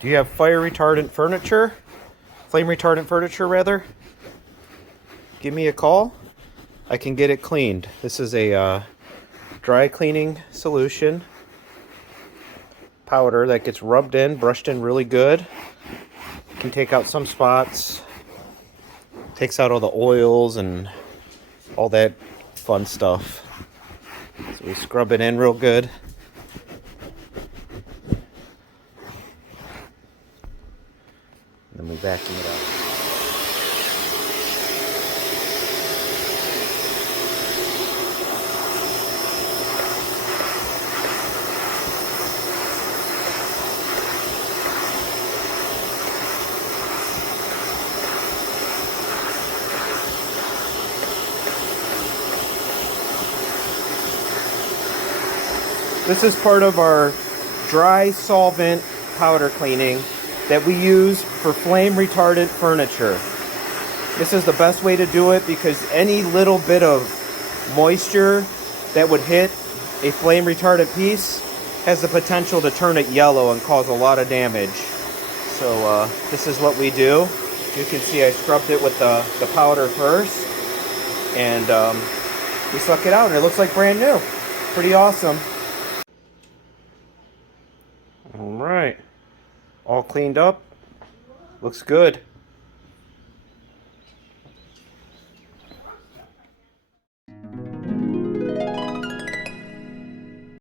Do you have fire retardant furniture? Flame retardant furniture, rather? Give me a call. I can get it cleaned. This is a dry cleaning solution. Powder that gets rubbed in, brushed in really good. Can take out some spots. Takes out all the oils and all that fun stuff. So we scrub it in real good. And then we vacuum it out. This is part of our dry solvent powder cleaning that we use for flame retardant furniture. This is the best way to do it because any little bit of moisture that would hit a flame retardant piece has the potential to turn it yellow and cause a lot of damage. So this is what we do. You can see I scrubbed it with the powder first, and we suck it out and it looks like brand new. Pretty awesome. All right, all cleaned up. Looks good.